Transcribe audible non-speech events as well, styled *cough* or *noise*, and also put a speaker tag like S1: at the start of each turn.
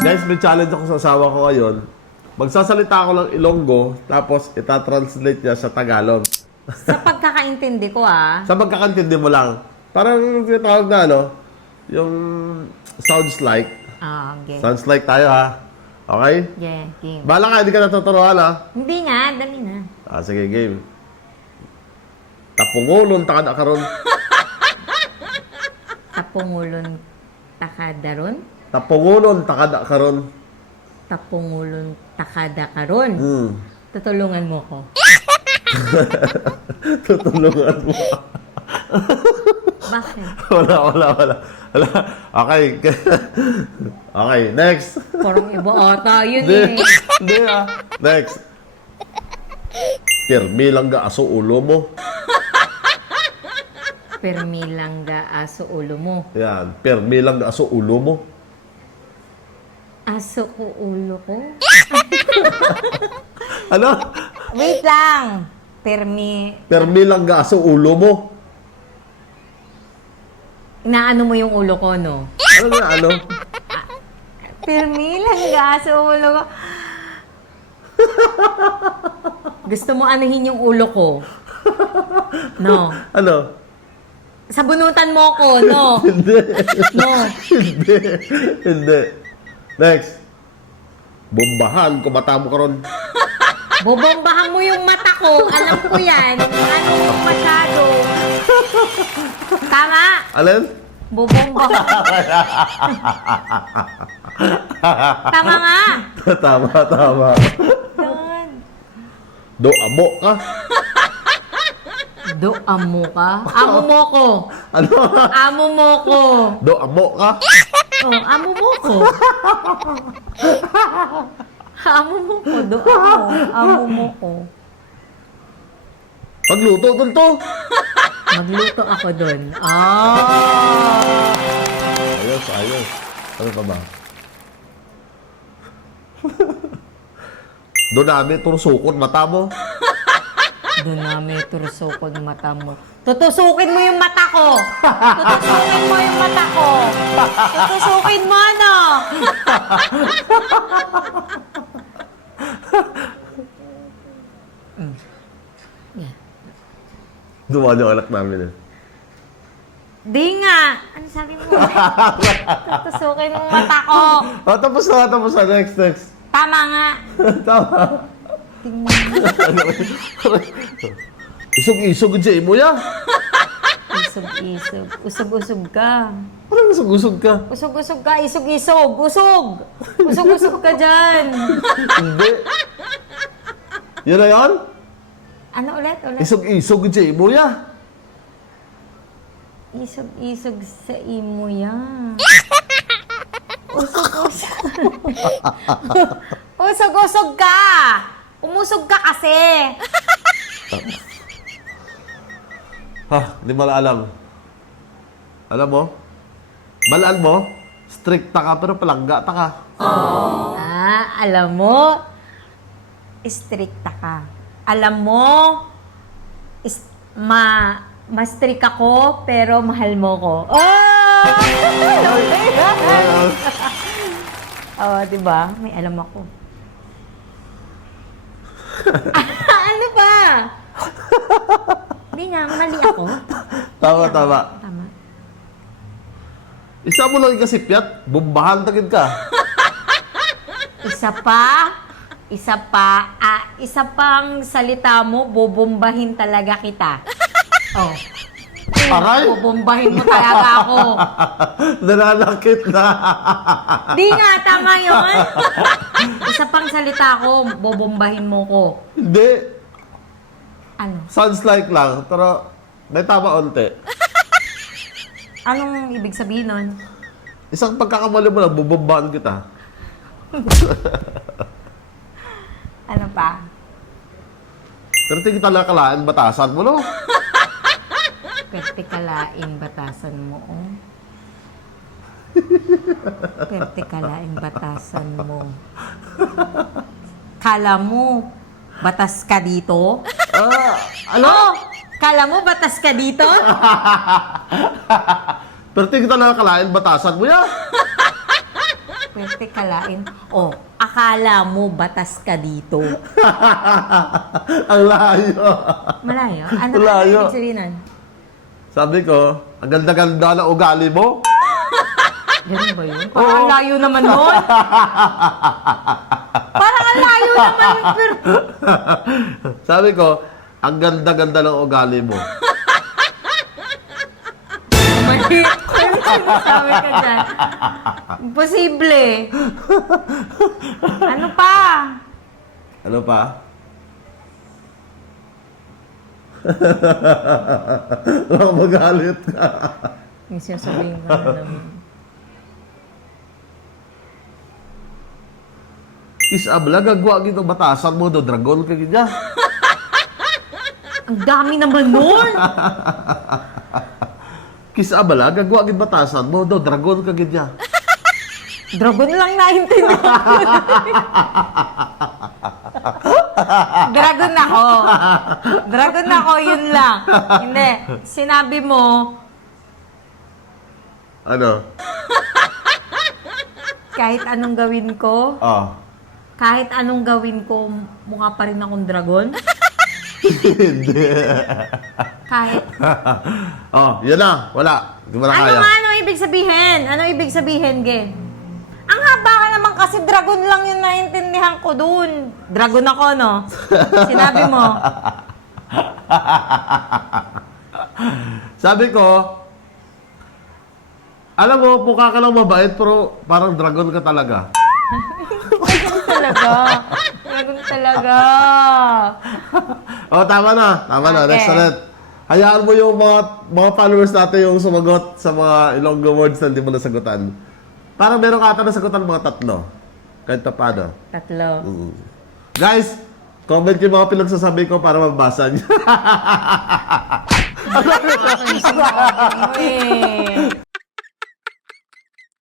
S1: Guys, may challenge ako sa asawa ko ngayon. Magsasalita ako ng Ilonggo, tapos itatranslate niya sa Tagalog.
S2: Sa pagkakaintindi ko ah. *laughs*
S1: Sa magkakantindi mo lang. Parang tinatawag na ano, yung sounds like.
S2: Ah, okay.
S1: Sounds like tayo ha. Okay?
S2: Yeah, game.
S1: Bala ka, hindi ka natuturuan ha.
S2: Hindi nga, dali na.
S1: Ah, sige, game. Tapungulon, takada karon. *laughs*
S2: Tapungulon takadaron.
S1: Tapungulon, takada karon.
S2: Tapungulon takada karon.
S1: Hmm.
S2: Tutulungan mo ko. *laughs*
S1: Tutulungan mo.
S2: Bakit?
S1: wala, wala, wala. Wala. Okay. *laughs* okay, next.
S2: Parang iba ata yun eh.
S1: Hindi ah. Next. Pirmi lang ga aso ulo mo.
S2: Permi lang ga aso ulo mo.
S1: Yan. Pirmi lang ga aso ulo mo.
S2: Aso ko ulo ko? *laughs*
S1: Ano?
S2: Wait lang. Permi,
S1: Pirmi lang ga aso ulo mo.
S2: inaano mo yung ulo ko, no?
S1: Ano nga ano? *laughs*
S2: Permi lang ga aso ulo ko. Gusto mo anuhin yung ulo ko? No. *laughs*
S1: Ano?
S2: Sabunutan mo ko, no?
S1: Hindi.
S2: No.
S1: Hindi. Hindi. Next. Bombahan ko mata mo karon. *laughs*
S2: Bobombahan mo yung mata ko. Alam ko yan. Ano yung masyado. Tama.
S1: Alin?
S2: Bobombahan. *laughs* Tama nga.
S1: tama, tama. Do amo ka.
S2: Do amo ka? Amo mo ko.
S1: Ano?
S2: Amo mo ko.
S1: Do amo ka. *laughs*
S2: Oh, amo mo ko. *laughs* Amo mo ko. Do amo. Amo mo ko.
S1: Pagluto dun to. *laughs*
S2: Magluto ako doon. Ah!
S1: Ayos, ayos. Ano pa ba? *laughs* Doon namin tursukon mata mo.
S2: Doon namin turusukon yung mata mo. Tutusukin mo yung mata ko! Tutusukin mo yung mata ko! Tutusukin mo, ano?
S1: Anak namin eh.
S2: Di nga! Ano sabi mo? Tutusukin mo yung mata ko!
S1: Ah, tapos na, tapos na. Next, next.
S2: Tama nga! *laughs*
S1: Tama.
S2: Tingnan.
S1: Isog-isog dyan mo ya.
S2: Isog-isog. Usog-usog ka.
S1: Parang isog-usog ka.
S2: Usog-usog ka. Isog-isog. Usog! Usog-usog ka dyan.
S1: Hindi. Yun na yun?
S2: Ano ulit? Ulit?
S1: Isog-isog dyan mo ya.
S2: Isog-isog sa imo yan. *laughs* Usog-usog. Usog-usog ka! Umusog ka kasi!
S1: Ha, hindi mo alam. Alam mo? Balaan mo? Stricta ka pero palangga ta ka.
S2: Ah, alam mo, stricta ka. Alam mo, is, ma, ma-strict ako, pero mahal mo ko. Oh! *laughs* *laughs* oh, di ba? May alam ako. *laughs* ano ba? Hindi nga, mali ako.
S1: Tama, tama.
S2: Tama.
S1: Isa mo lang ikasipyat, bumbahan tagid ka. *laughs*
S2: Isa pa, isa pa, ah, isa pang salita mo, bobombahin talaga kita. Oh.
S1: Aray!
S2: Bobombahin mo talaga ako. *laughs*
S1: Nananakit na.
S2: Di nga, tama yun. *laughs* isa pang salita ko, bobombahin mo ko.
S1: Hindi.
S2: Ano?
S1: Sounds like lang, pero may tama onte.
S2: Anong ibig sabihin nun?
S1: Isang pagkakamali mo lang, bubombahan kita. *laughs*
S2: Ano pa?
S1: Pero tingin talaga kalaan, batasan mo, no?
S2: Perte kalaing batasan mo, oh. Perte kalaing batasan mo. Kala mo, batas ka dito?
S1: Ah, ano?
S2: Oh, kala mo batas ka dito? *laughs*
S1: Pero tingin talaga kalaan, batasan mo yan.
S2: Pwerte kalain. Oh, akala mo batas ka dito. *laughs*
S1: Ang layo.
S2: Malayo? Ano
S1: Malayo.
S2: ano ibig sabihin nun?
S1: Sabi ko, ang ganda-ganda na ugali mo.
S2: Ganun ba yun? *laughs* Parang ang layo naman nun. Parang ang layo naman. Pero...
S1: Sabi ko, ang ganda-ganda ng ugali mo.
S2: Mali. Ano sinasabi ka dyan? Imposible. Ano pa?
S1: Ano pa? *laughs* Baka magalit ka.
S2: Yung sinasabihin ka na naman.
S1: Is abla, gagwa gito batasan mo do, dragon ka gidya.
S2: Ang dami naman nun. *laughs*
S1: Kis abala, gagwa gid batasan mo do, dragon ka gidya.
S2: Dragon lang naintindihan. *laughs* Dragon ako. Dragon ako, yun lang. Hindi. Sinabi mo,
S1: Ano?
S2: kahit anong gawin ko,
S1: Ah.
S2: kahit anong gawin ko, mukha pa rin akong dragon.
S1: Hindi.
S2: Kahit.
S1: oh, yun na. Wala. Hindi mo na
S2: Ano
S1: kaya.
S2: nga, ano ibig sabihin? Ano ibig sabihin, Gen? Ang haba ka naman kasi dragon lang yung naintindihan ko dun. Dragon ako, no? *laughs* Sinabi mo.
S1: Sabi ko, alam mo, mukha ka lang mabait, pero parang dragon ka talaga.
S2: Dragon talaga. Dragon talaga. *laughs*
S1: oh, tama na. Tama na.
S2: Okay.
S1: Next ulit. Hayaan mo yung mga, mga followers natin yung sumagot sa mga Ilonggo words na hindi mo nasagutan. Parang meron ata nasagutan mga tatlo. Kahit pa paano.
S2: Tatlo.
S1: Mm. Guys, comment yung mga pinagsasabi ko para mabasa niyo.
S2: Yung sinabi mo eh?